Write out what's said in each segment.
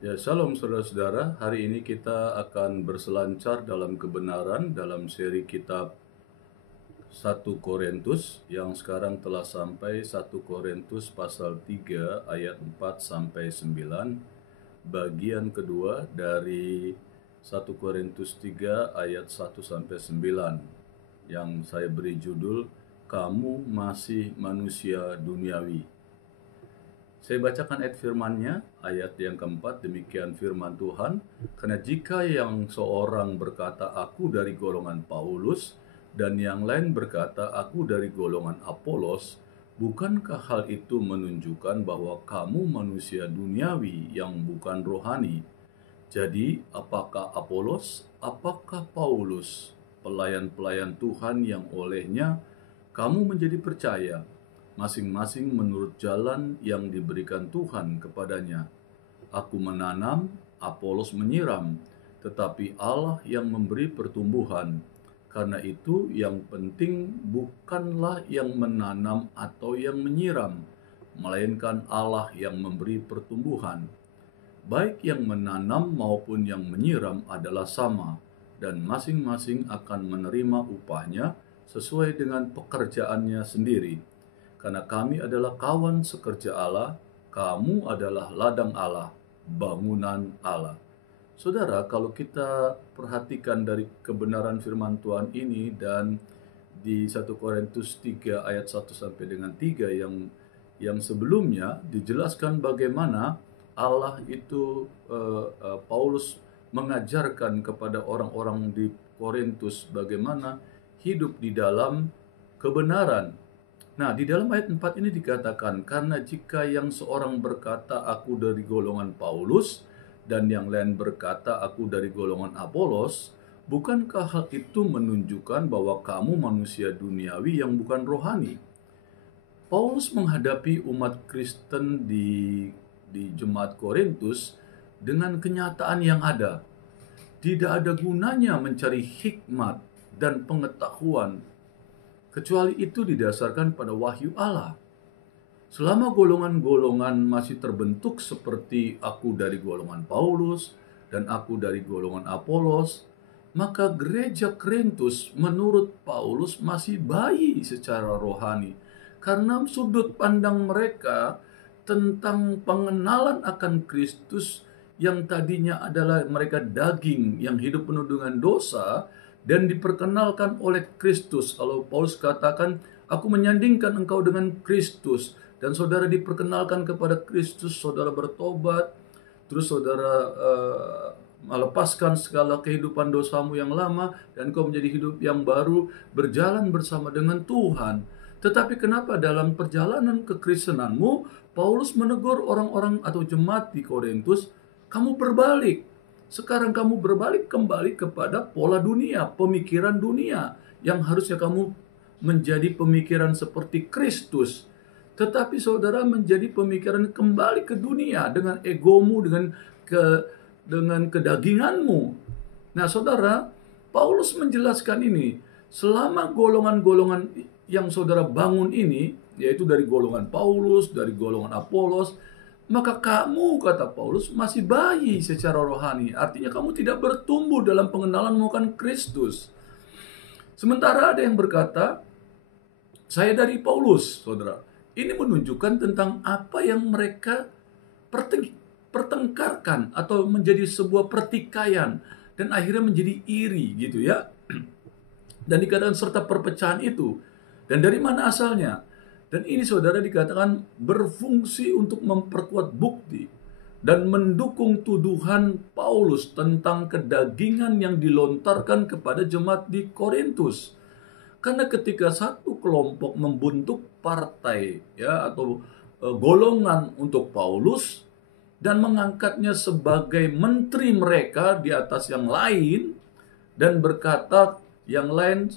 Ya, shalom saudara-saudara. Hari ini kita akan berselancar dalam kebenaran dalam seri kitab 1 Korintus yang sekarang telah sampai 1 Korintus pasal 3 ayat 4 sampai 9. Bagian kedua dari 1 Korintus 3 ayat 1 sampai 9 yang saya beri judul Kamu Masih Manusia Duniawi. Saya bacakan ayat firman-Nya, ayat yang keempat, demikian firman Tuhan. Karena jika yang seorang berkata, aku dari golongan Paulus, dan yang lain berkata, aku dari golongan Apolos, bukankah hal itu menunjukkan bahwa kamu manusia duniawi yang bukan rohani? Jadi, apakah Apolos, apakah Paulus, pelayan-pelayan Tuhan yang olehnya kamu menjadi percaya, masing-masing menurut jalan yang diberikan Tuhan kepadanya. Aku menanam, Apolos menyiram, tetapi Allah yang memberi pertumbuhan. Karena itu yang penting bukanlah yang menanam atau yang menyiram, melainkan Allah yang memberi pertumbuhan. Baik yang menanam maupun yang menyiram adalah sama, dan masing-masing akan menerima upahnya sesuai dengan pekerjaannya sendiri. Karena kami adalah kawan sekerja Allah, kamu adalah ladang Allah, bangunan Allah. Saudara, kalau kita perhatikan dari kebenaran firman Tuhan ini dan di 1 Korintus 3 ayat 1 sampai dengan 3 yang sebelumnya dijelaskan bagaimana Allah itu Paulus mengajarkan kepada orang-orang di Korintus bagaimana hidup di dalam kebenaran. Nah, di dalam ayat 4 ini dikatakan, karena jika yang seorang berkata aku dari golongan Paulus dan yang lain berkata aku dari golongan Apolos, bukankah hal itu menunjukkan bahwa kamu manusia duniawi yang bukan rohani? Paulus menghadapi umat Kristen di jemaat Korintus dengan kenyataan yang ada. Tidak ada gunanya mencari hikmat dan pengetahuan, kecuali itu didasarkan pada wahyu Allah. Selama golongan-golongan masih terbentuk seperti aku dari golongan Paulus dan aku dari golongan Apolos, maka gereja Korintus menurut Paulus masih bayi secara rohani. Karena sudut pandang mereka tentang pengenalan akan Kristus yang tadinya adalah mereka daging yang hidup penuh dengan dosa dan diperkenalkan oleh Kristus. Kalau Paulus katakan, aku menyandingkan engkau dengan Kristus, dan saudara diperkenalkan kepada Kristus, saudara bertobat, terus saudara melepaskan segala kehidupan dosamu yang lama, dan kau menjadi hidup yang baru, berjalan bersama dengan Tuhan. Tetapi kenapa dalam perjalanan kekristenanmu, Paulus menegur orang-orang atau jemaat di Korintus, kamu berbalik. Sekarang kamu berbalik kembali kepada pola dunia, pemikiran dunia, yang harusnya kamu menjadi pemikiran seperti Kristus. Tetapi saudara menjadi pemikiran kembali ke dunia dengan egomu, dengan kedaginganmu. Nah saudara, Paulus menjelaskan ini. Selama golongan-golongan yang saudara bangun ini, yaitu dari golongan Paulus, dari golongan Apolos, maka kamu, kata Paulus, masih bayi secara rohani. Artinya kamu tidak bertumbuh dalam pengenalan akan Kristus. Sementara ada yang berkata, saya dari Paulus, saudara. Ini menunjukkan tentang apa yang mereka pertengkarkan atau menjadi sebuah pertikaian dan akhirnya menjadi iri gitu ya. Dan dikatakan serta perpecahan itu. Dan dari mana asalnya? Dan ini saudara dikatakan berfungsi untuk memperkuat bukti dan mendukung tuduhan Paulus tentang kedagingan yang dilontarkan kepada jemaat di Korintus. Karena ketika satu kelompok membentuk partai ya atau golongan untuk Paulus dan mengangkatnya sebagai menteri mereka di atas yang lain dan berkata yang lain,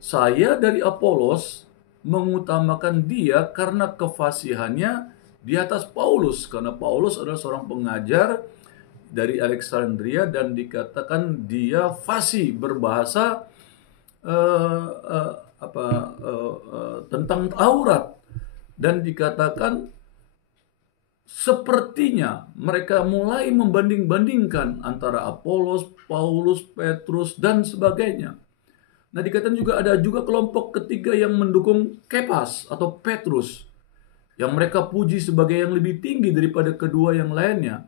saya dari Apolos mengutamakan dia karena kefasihannya di atas Paulus, karena Paulus adalah seorang pengajar dari Alexandria dan dikatakan dia fasih berbahasa tentang Taurat, dan dikatakan sepertinya mereka mulai membanding-bandingkan antara Apolos, Paulus, Petrus, dan sebagainya. Nah, dikatakan juga ada juga kelompok ketiga yang mendukung Kefas atau Petrus, yang mereka puji sebagai yang lebih tinggi daripada kedua yang lainnya.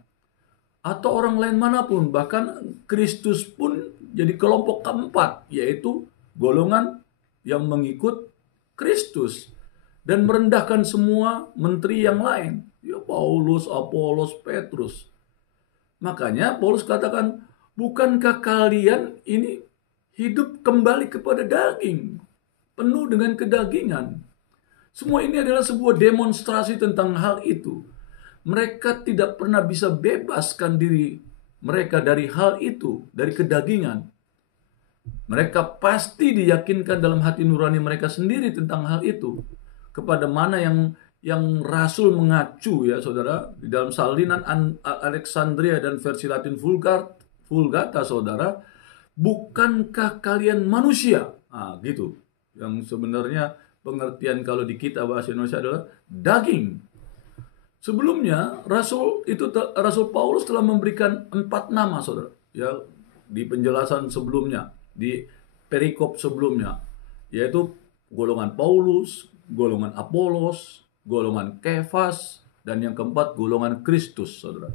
Atau orang lain manapun, bahkan Kristus pun jadi kelompok keempat, yaitu golongan yang mengikut Kristus dan merendahkan semua menteri yang lain. Ya, Paulus, Apolos, Petrus. Makanya Paulus katakan, bukankah kalian ini hidup kembali kepada daging, penuh dengan kedagingan? Semua ini adalah sebuah demonstrasi tentang hal itu. Mereka tidak pernah bisa bebaskan diri mereka dari hal itu, dari kedagingan. Mereka pasti diyakinkan dalam hati nurani mereka sendiri tentang hal itu. Kepada mana yang Rasul mengacu, ya saudara, di dalam salinan Alexandria dan versi Latin Vulgata, saudara, bukankah kalian manusia? Gitu. Yang sebenarnya pengertian kalau di kita bahasa Indonesia adalah daging. Sebelumnya Rasul Paulus telah memberikan 4 nama, saudara, ya, di penjelasan sebelumnya, di perikop sebelumnya, yaitu golongan Paulus, golongan Apolos, golongan Kefas, dan yang keempat golongan Kristus, saudara.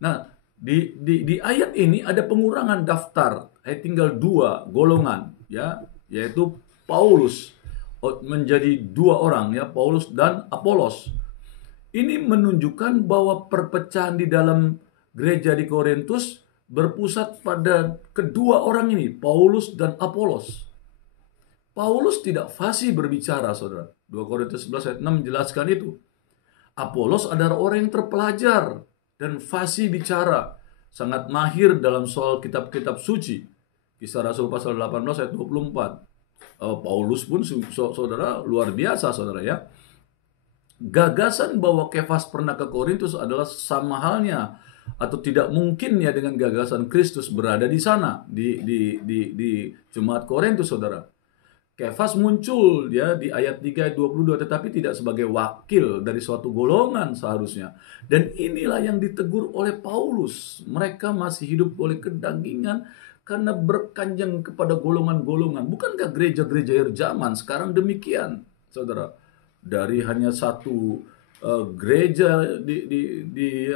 Nah, di ayat ini ada pengurangan daftar, tinggal 2 golongan, ya, yaitu Paulus menjadi 2 orang, ya, Paulus dan Apolos. Ini menunjukkan bahwa perpecahan di dalam gereja di Korintus berpusat pada kedua orang ini, Paulus dan Apolos. Paulus tidak fasih berbicara, saudara. 2 Korintus 11 ayat 6 menjelaskan itu. Apolos adalah orang yang terpelajar dan fasih bicara, sangat mahir dalam soal kitab-kitab suci. Kisah Rasul pasal 18 ayat 24. Paulus pun, saudara, luar biasa, saudara, ya. Gagasan bahwa Kefas pernah ke Korintus adalah sama halnya atau tidak mungkin ya dengan gagasan Kristus berada di sana di jemaat Korintus, saudara. Kefas muncul, ya, di ayat 3 ayat 22, tetapi tidak sebagai wakil dari suatu golongan seharusnya. Dan inilah yang ditegur oleh Paulus. Mereka masih hidup oleh kedagingan karena berkanjeng kepada golongan-golongan. Bukankah gereja-gereja zaman sekarang demikian, saudara? Dari hanya satu gereja di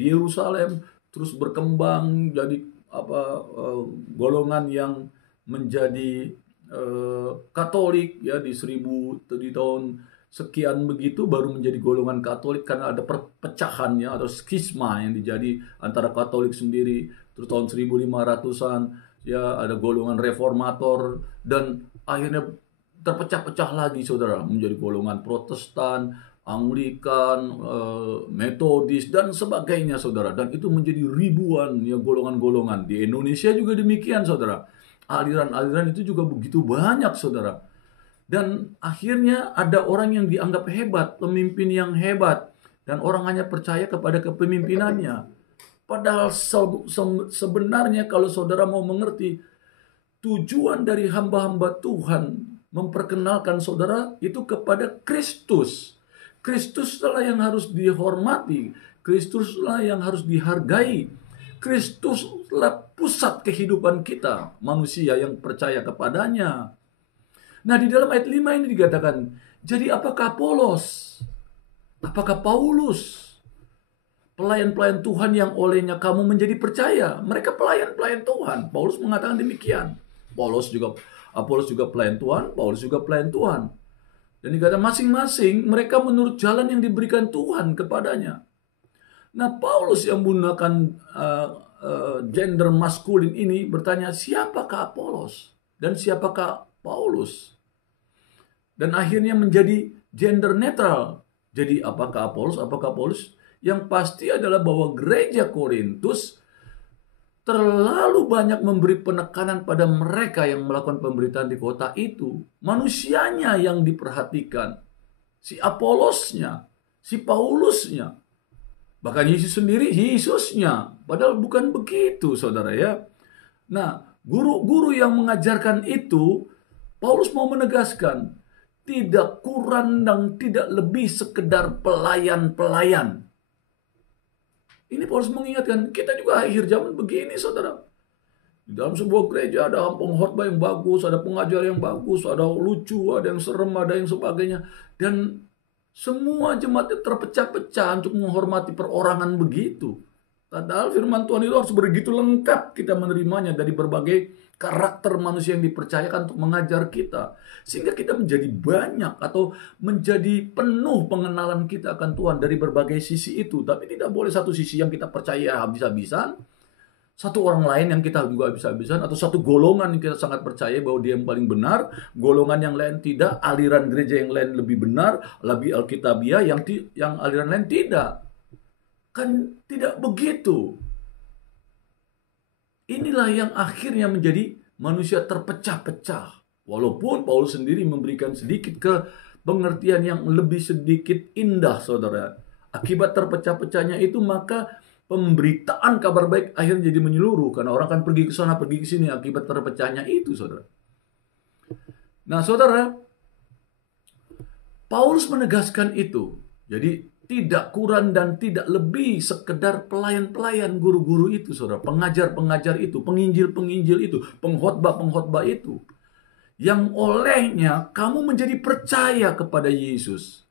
Yerusalem, terus berkembang jadi golongan yang menjadi Katolik, ya, di tahun sekian begitu baru menjadi golongan Katolik karena ada perpecahannya atau skisma yang terjadi antara Katolik sendiri. Terus tahun 1500-an, ya, ada golongan reformator dan akhirnya terpecah-pecah lagi, saudara, menjadi golongan Protestan, Anglikan, Metodis, dan sebagainya, saudara. Dan itu menjadi ribuan, ya, golongan-golongan. Di Indonesia juga demikian, saudara. Aliran-aliran itu juga begitu banyak, saudara. Dan akhirnya ada orang yang dianggap hebat, pemimpin yang hebat, dan orang hanya percaya kepada kepemimpinannya. Padahal sebenarnya kalau saudara mau mengerti, tujuan dari hamba-hamba Tuhan memperkenalkan saudara itu kepada Kristus. Kristuslah yang harus dihormati, Kristuslah yang harus dihargai. Kristuslah pusat kehidupan kita, manusia yang percaya kepadanya. Nah, di dalam ayat 5 ini dikatakan, jadi apakah Apolos? Apakah Paulus? Pelayan-pelayan Tuhan yang olehnya kamu menjadi percaya. Mereka pelayan-pelayan Tuhan. Paulus mengatakan demikian. Apolos juga pelayan Tuhan, Paulus juga pelayan Tuhan. Dan dikatakan masing-masing mereka menurut jalan yang diberikan Tuhan kepadanya. Nah, Paulus yang menggunakan gender maskulin ini bertanya, siapakah Apolos dan siapakah Paulus? Dan akhirnya menjadi gender netral. Jadi apakah Apolos, apakah Paulus? Yang pasti adalah bahwa gereja Korintus terlalu banyak memberi penekanan pada mereka yang melakukan pemberitaan di kota itu. Manusianya yang diperhatikan. Si Apolosnya, si Paulusnya. Bahkan Yesus sendiri, Yesusnya. Padahal bukan begitu, saudara, ya. Nah, guru-guru yang mengajarkan itu, Paulus mau menegaskan, tidak kurang dan tidak lebih sekedar pelayan-pelayan. Ini Paulus mengingatkan, kita juga akhir zaman begini, saudara. Di dalam sebuah gereja ada pengkhotbah yang bagus, ada pengajar yang bagus, ada lucu, ada yang serem, ada yang sebagainya. Dan semua jemaatnya terpecah-pecah untuk menghormati perorangan begitu. Padahal firman Tuhan itu harus begitu lengkap kita menerimanya dari berbagai karakter manusia yang dipercayakan untuk mengajar kita. Sehingga kita menjadi banyak atau menjadi penuh pengenalan kita akan Tuhan dari berbagai sisi itu. Tapi tidak boleh satu sisi yang kita percaya habis-habisan, satu orang lain yang kita juga habis-habisan, atau satu golongan yang kita sangat percaya bahwa dia yang paling benar, golongan yang lain tidak, aliran gereja yang lain lebih benar, lebih alkitabiah, yang aliran lain tidak. Kan tidak begitu. Inilah yang akhirnya menjadi manusia terpecah-pecah. Walaupun Paulus sendiri memberikan sedikit ke pengertian yang lebih sedikit indah, saudara. Akibat terpecah-pecahnya itu, maka pemberitaan kabar baik akhirnya jadi menyeluruh. Karena orang kan pergi ke sana, pergi ke sini akibat terpecahnya itu, saudara. Nah, saudara, Paulus menegaskan itu. Jadi, tidak kurang dan tidak lebih sekedar pelayan-pelayan guru-guru itu, saudara. Pengajar-pengajar itu, penginjil-penginjil itu, pengkhotbah-pengkhotbah itu. Yang olehnya kamu menjadi percaya kepada Yesus.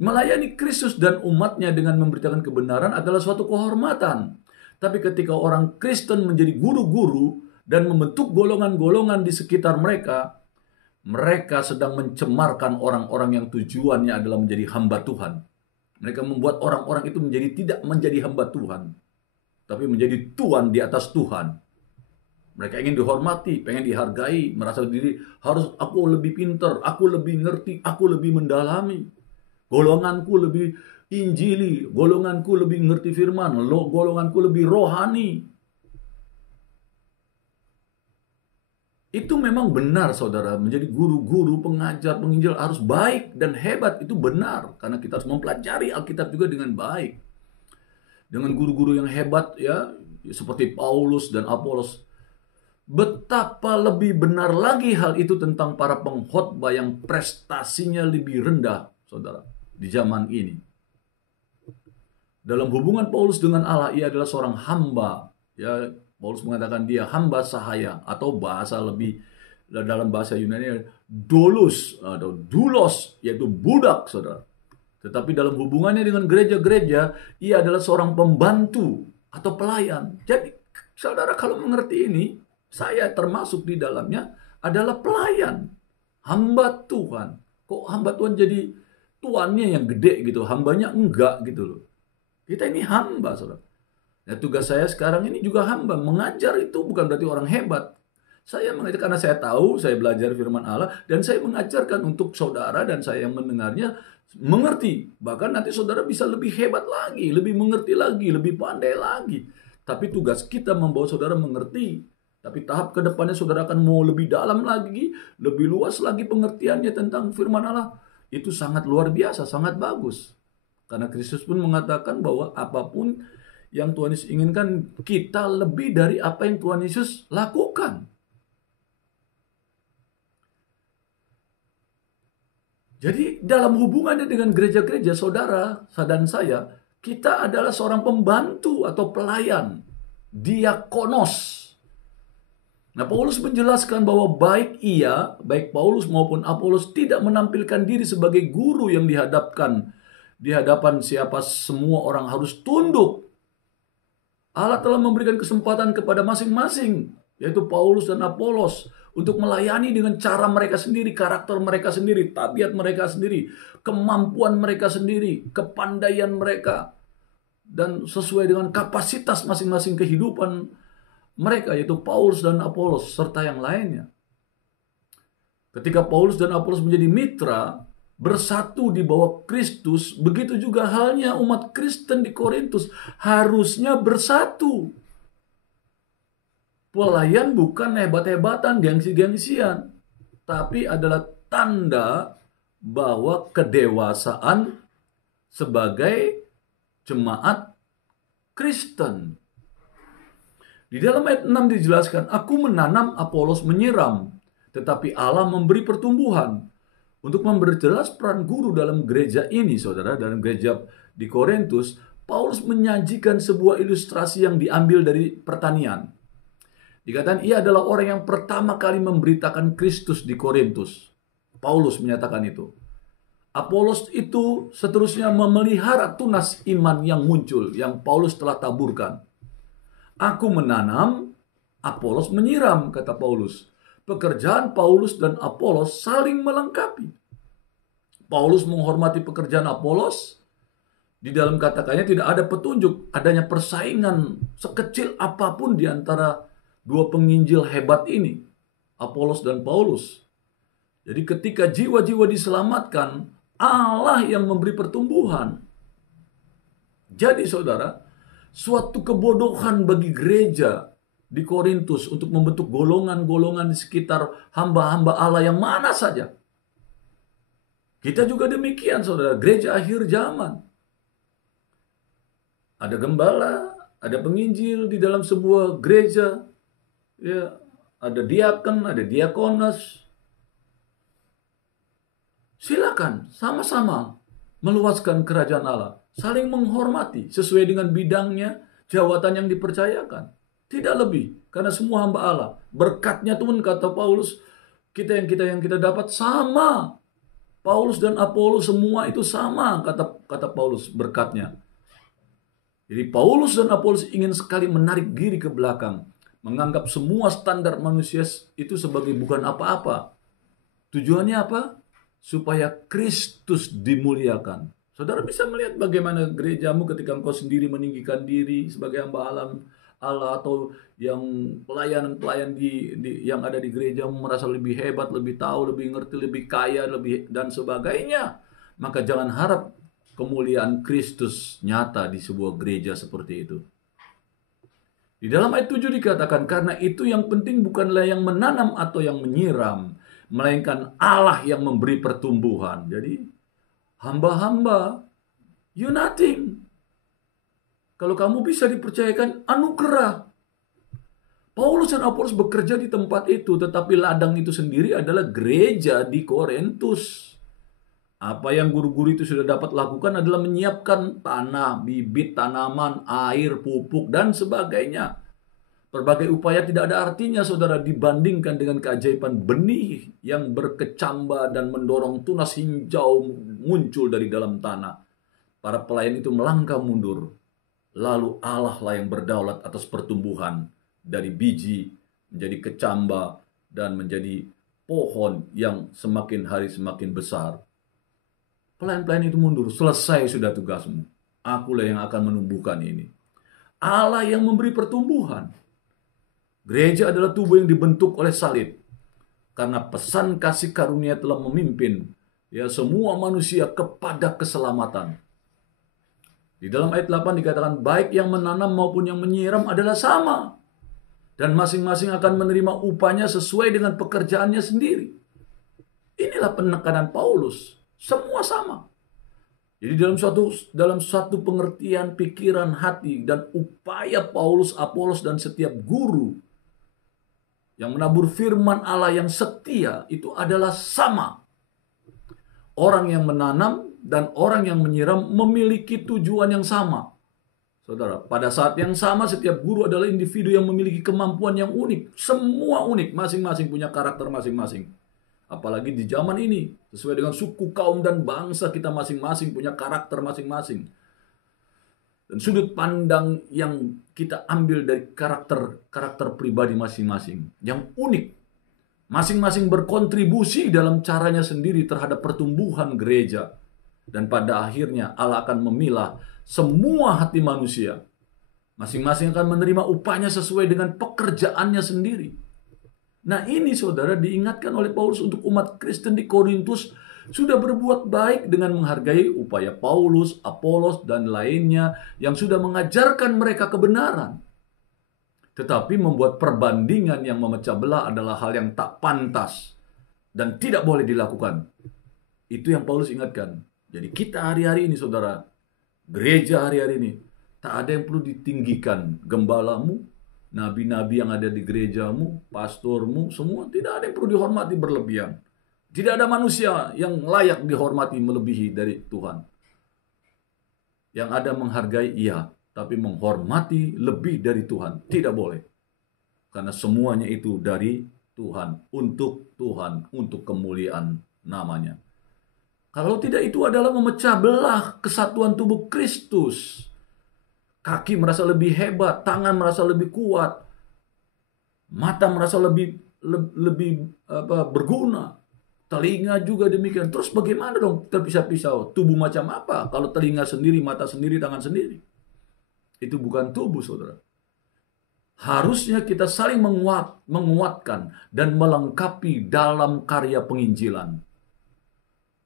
Melayani Kristus dan umatnya dengan memberitakan kebenaran adalah suatu kehormatan. Tapi ketika orang Kristen menjadi guru-guru dan membentuk golongan-golongan di sekitar mereka, mereka sedang mencemarkan orang-orang yang tujuannya adalah menjadi hamba Tuhan. Mereka membuat orang-orang itu menjadi tidak menjadi hamba Tuhan, tapi menjadi tuan di atas Tuhan. Mereka ingin dihormati, pengen dihargai, merasa diri harus aku lebih pintar, aku lebih ngerti, aku lebih mendalami. Golonganku lebih injili, golonganku lebih ngerti firman, golonganku lebih rohani. Itu memang benar, saudara. Menjadi guru-guru, pengajar, penginjil harus baik dan hebat. Itu benar. Karena kita harus mempelajari Alkitab juga dengan baik. Dengan guru-guru yang hebat, ya, seperti Paulus dan Apolos. Betapa lebih benar lagi hal itu tentang para pengkhotbah yang prestasinya lebih rendah, saudara, di zaman ini. Dalam hubungan Paulus dengan Allah, ia adalah seorang hamba. Ya, Paulus mengatakan dia hamba sahaya, atau bahasa lebih dalam bahasa Yunani doulos atau doulos, yaitu budak, saudara. Tetapi dalam hubungannya dengan gereja-gereja, ia adalah seorang pembantu atau pelayan. Jadi, saudara, kalau mengerti ini, saya termasuk di dalamnya adalah pelayan, hamba Tuhan. Kok hamba Tuhan jadi tuannya yang gede gitu, hambanya enggak gitu loh. Kita ini hamba, saudara. Nah, tugas saya sekarang ini juga hamba. Mengajar itu bukan berarti orang hebat. Saya mengajar karena saya tahu, saya belajar firman Allah, dan saya mengajarkan untuk saudara dan saya yang mendengarnya mengerti. Bahkan nanti saudara bisa lebih hebat lagi, lebih mengerti lagi, lebih pandai lagi. Tapi tugas kita membawa saudara mengerti. Tapi tahap ke depannya saudara akan mau lebih dalam lagi, lebih luas lagi pengertiannya tentang firman Allah. Itu sangat luar biasa, sangat bagus. Karena Kristus pun mengatakan bahwa apapun yang Tuhan Yesus inginkan, kita lebih dari apa yang Tuhan Yesus lakukan. Jadi dalam hubungannya dengan gereja-gereja, saudara dan saya, kita adalah seorang pembantu atau pelayan, diakonos. Nah, Paulus menjelaskan bahwa baik Paulus maupun Apolos tidak menampilkan diri sebagai guru yang di hadapan siapa semua orang harus tunduk. Allah telah memberikan kesempatan kepada masing-masing, yaitu Paulus dan Apolos, untuk melayani dengan cara mereka sendiri, karakter mereka sendiri, tabiat mereka sendiri, kemampuan mereka sendiri, kepandaian mereka, dan sesuai dengan kapasitas masing-masing kehidupan mereka, yaitu Paulus dan Apolos serta yang lainnya. Ketika Paulus dan Apolos menjadi mitra, bersatu di bawah Kristus, begitu juga halnya umat Kristen di Korintus harusnya bersatu. Pelayan bukan hebat-hebatan, gengsi-gengsian, tapi adalah tanda bahwa kedewasaan sebagai jemaat Kristen. Di dalam ayat 6 dijelaskan, aku menanam, Apolos menyiram, tetapi Allah memberi pertumbuhan. Untuk memperjelas peran guru dalam gereja ini, saudara, dalam gereja di Korintus, Paulus menyajikan sebuah ilustrasi yang diambil dari pertanian. Dikatakan ia adalah orang yang pertama kali memberitakan Kristus di Korintus. Paulus menyatakan itu. Apolos itu seterusnya memelihara tunas iman yang muncul, yang Paulus telah taburkan. Aku menanam, Apolos menyiram, kata Paulus. Pekerjaan Paulus dan Apolos saling melengkapi. Paulus menghormati pekerjaan Apolos. Di dalam kata-katanya tidak ada petunjuk adanya persaingan sekecil apapun di antara dua penginjil hebat ini, Apolos dan Paulus. Jadi ketika jiwa-jiwa diselamatkan, Allah yang memberi pertumbuhan. Jadi saudara, suatu kebodohan bagi gereja di Korintus untuk membentuk golongan-golongan di sekitar hamba-hamba Allah yang mana saja. Kita juga demikian, saudara, gereja akhir zaman. Ada gembala, ada penginjil di dalam sebuah gereja, ya, ada diakon, ada diakonos. Silakan sama-sama meluaskan kerajaan Allah, saling menghormati sesuai dengan bidangnya, jawatan yang dipercayakan. Tidak lebih, karena semua hamba Allah. Berkatnya Tuhan, kata Paulus, kita yang kita dapat sama. Paulus dan Apolos semua itu sama, kata Paulus, berkatnya. Jadi Paulus dan Apolos ingin sekali menarik diri ke belakang, menganggap semua standar manusia itu sebagai bukan apa-apa. Tujuannya apa? Supaya Kristus dimuliakan. Saudara bisa melihat bagaimana gerejamu ketika engkau sendiri meninggikan diri sebagai hamba Allah, atau yang pelayan-pelayan yang ada di gereja merasa lebih hebat, lebih tahu, lebih ngerti, lebih kaya, lebih dan sebagainya. Maka jangan harap kemuliaan Kristus nyata di sebuah gereja seperti itu. Di dalam ayat 7 dikatakan, karena itu yang penting bukanlah yang menanam atau yang menyiram, melainkan Allah yang memberi pertumbuhan. Jadi hamba-hamba, you nothing. Kalau kamu bisa dipercayakan anugerah. Paulus dan Apolos bekerja di tempat itu, tetapi ladang itu sendiri adalah gereja di Korintus. Apa yang guru-guru itu sudah dapat lakukan adalah menyiapkan tanah, bibit tanaman, air, pupuk, dan sebagainya. Berbagai upaya tidak ada artinya, saudara, dibandingkan dengan keajaiban benih yang berkecambah dan mendorong tunas hijau muncul dari dalam tanah. Para pelayan itu melangkah mundur. Lalu Allah lah yang berdaulat atas pertumbuhan dari biji menjadi kecambah dan menjadi pohon yang semakin hari semakin besar. Pelayan-pelayan itu mundur. Selesai sudah tugasmu. Akulah yang akan menumbuhkan ini. Allah yang memberi pertumbuhan. Gereja adalah tubuh yang dibentuk oleh salib. Karena pesan kasih karunia telah memimpin semua manusia kepada keselamatan. Di dalam ayat 8 dikatakan, baik yang menanam maupun yang menyiram adalah sama. Dan masing-masing akan menerima upahnya sesuai dengan pekerjaannya sendiri. Inilah penekanan Paulus. Semua sama. Jadi dalam suatu pengertian pikiran hati dan upaya Paulus, Apolos, dan setiap guru yang menabur firman Allah yang setia itu adalah sama. Orang yang menanam dan orang yang menyiram memiliki tujuan yang sama. Saudara, pada saat yang sama setiap guru adalah individu yang memiliki kemampuan yang unik. Semua unik, masing-masing punya karakter masing-masing. Apalagi di zaman ini, sesuai dengan suku, kaum, dan bangsa kita masing-masing punya karakter masing-masing. Dan sudut pandang yang kita ambil dari karakter pribadi masing-masing. Yang unik. Masing-masing berkontribusi dalam caranya sendiri terhadap pertumbuhan gereja. Dan pada akhirnya Allah akan memilah semua hati manusia. Masing-masing akan menerima upahnya sesuai dengan pekerjaannya sendiri. Nah ini saudara diingatkan oleh Paulus untuk umat Kristen di Korintus sudah berbuat baik dengan menghargai upaya Paulus, Apolos, dan lainnya yang sudah mengajarkan mereka kebenaran. Tetapi membuat perbandingan yang memecah belah adalah hal yang tak pantas dan tidak boleh dilakukan. Itu yang Paulus ingatkan. Jadi kita hari-hari ini saudara, gereja hari-hari ini, tak ada yang perlu ditinggikan. Gembalamu, nabi-nabi yang ada di gerejamu, pastormu, semua tidak ada yang perlu dihormati berlebihan. Tidak ada manusia yang layak dihormati melebihi dari Tuhan. Yang ada menghargai iya, tapi menghormati lebih dari Tuhan tidak boleh. Karena semuanya itu dari Tuhan, untuk kemuliaan namanya. Kalau tidak, itu adalah memecah belah kesatuan tubuh Kristus. Kaki merasa lebih hebat, tangan merasa lebih kuat, mata merasa lebih berguna, telinga juga demikian. Terus bagaimana dong terpisah-pisah? Tubuh macam apa kalau telinga sendiri, mata sendiri, tangan sendiri? Itu bukan tubuh, saudara. Harusnya kita saling menguatkan dan melengkapi dalam karya penginjilan.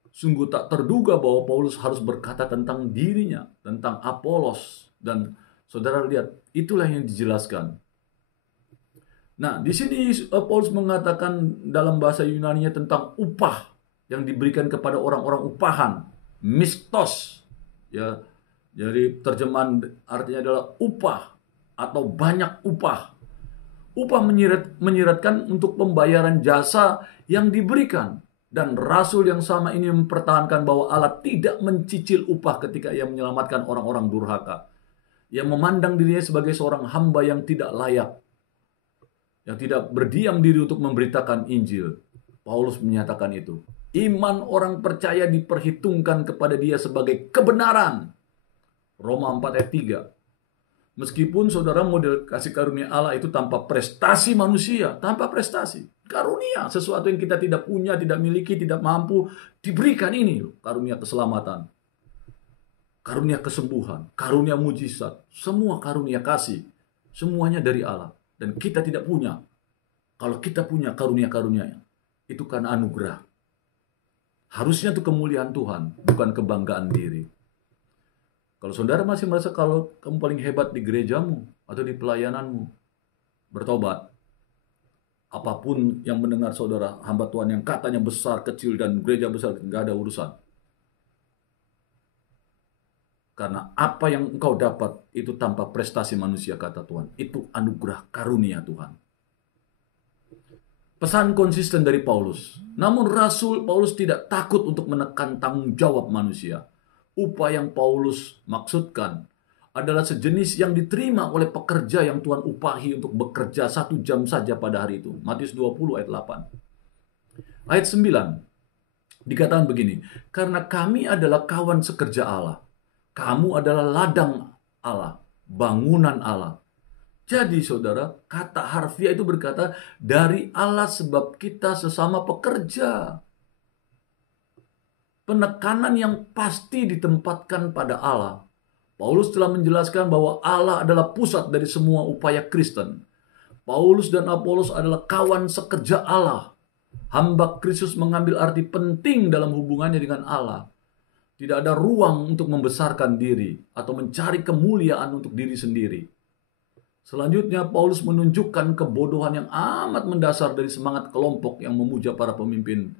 Sungguh tak terduga bahwa Paulus harus berkata tentang dirinya, tentang Apolos. Dan saudara lihat, itulah yang dijelaskan. Nah, di sini Paulus mengatakan dalam bahasa Yunani-nya tentang upah yang diberikan kepada orang-orang upahan, mistos. Ya, jadi terjemahan artinya adalah upah atau banyak upah. Upah menyiratkan untuk pembayaran jasa yang diberikan. Dan rasul yang sama ini mempertahankan bahwa Allah tidak mencicil upah ketika ia menyelamatkan orang-orang durhaka. Ia memandang dirinya sebagai seorang hamba yang tidak layak, yang tidak berdiam diri untuk memberitakan Injil. Paulus menyatakan itu. Iman orang percaya diperhitungkan kepada dia sebagai kebenaran. Roma 4 ayat 3. Meskipun saudara model kasih karunia Allah itu tanpa prestasi manusia, tanpa prestasi. Karunia, sesuatu yang kita tidak punya, tidak miliki, tidak mampu, diberikan ini karunia keselamatan. Karunia kesembuhan, karunia mujizat, semua karunia kasih. Semuanya dari Allah. Dan kita tidak punya. Kalau kita punya karunia-karunia, itu karena anugerah. Harusnya itu kemuliaan Tuhan, bukan kebanggaan diri. Kalau saudara masih merasa kalau kamu paling hebat di gerejamu atau di pelayananmu, bertobat. Apapun yang mendengar saudara, hamba Tuhan yang katanya besar, kecil, dan gereja besar, nggak ada urusan. Karena apa yang engkau dapat itu tanpa prestasi manusia, kata Tuhan. Itu anugerah karunia Tuhan. Pesan konsisten dari Paulus. Namun Rasul Paulus tidak takut untuk menekan tanggung jawab manusia. Upah yang Paulus maksudkan adalah sejenis yang diterima oleh pekerja yang Tuhan upahi untuk bekerja 1 jam saja pada hari itu. Matius 20 ayat 8. Ayat 9 dikatakan begini, karena kami adalah kawan sekerja Allah. Kamu adalah ladang Allah, bangunan Allah. Jadi saudara, kata harfiah itu berkata, dari Allah sebab kita sesama pekerja. Penekanan yang pasti ditempatkan pada Allah. Paulus telah menjelaskan bahwa Allah adalah pusat dari semua upaya Kristen. Paulus dan Apolos adalah kawan sekerja Allah. Hamba Kristus mengambil arti penting dalam hubungannya dengan Allah. Tidak ada ruang untuk membesarkan diri atau mencari kemuliaan untuk diri sendiri. Selanjutnya, Paulus menunjukkan kebodohan yang amat mendasar dari semangat kelompok yang memuja para pemimpin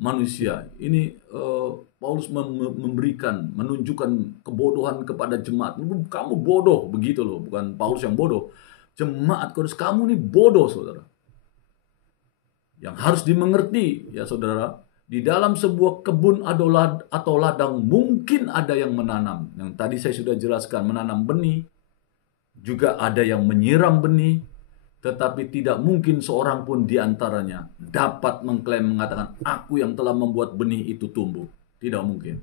manusia. Ini Paulus menunjukkan kebodohan kepada jemaat. Kamu bodoh, begitu loh. Bukan Paulus yang bodoh. Jemaat Korintus, kamu ini bodoh, saudara. Yang harus dimengerti, ya saudara, di dalam sebuah kebun atau ladang mungkin ada yang menanam. Yang tadi saya sudah jelaskan, menanam benih. Juga ada yang menyiram benih, tetapi tidak mungkin seorang pun di antaranya dapat mengatakan, aku yang telah membuat benih itu tumbuh. Tidak mungkin.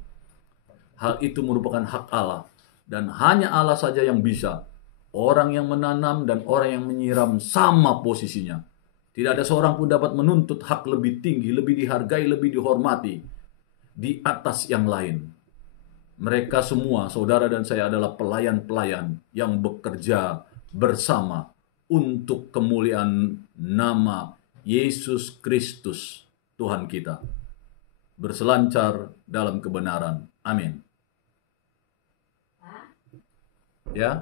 Hal itu merupakan hak Allah. Dan hanya Allah saja yang bisa. Orang yang menanam dan orang yang menyiram sama posisinya. Tidak ada seorang pun dapat menuntut hak lebih tinggi, lebih dihargai, lebih dihormati di atas yang lain. Mereka semua, saudara dan saya, adalah pelayan-pelayan yang bekerja bersama untuk kemuliaan nama Yesus Kristus, Tuhan kita. Berselancar dalam kebenaran. Amin. Ya.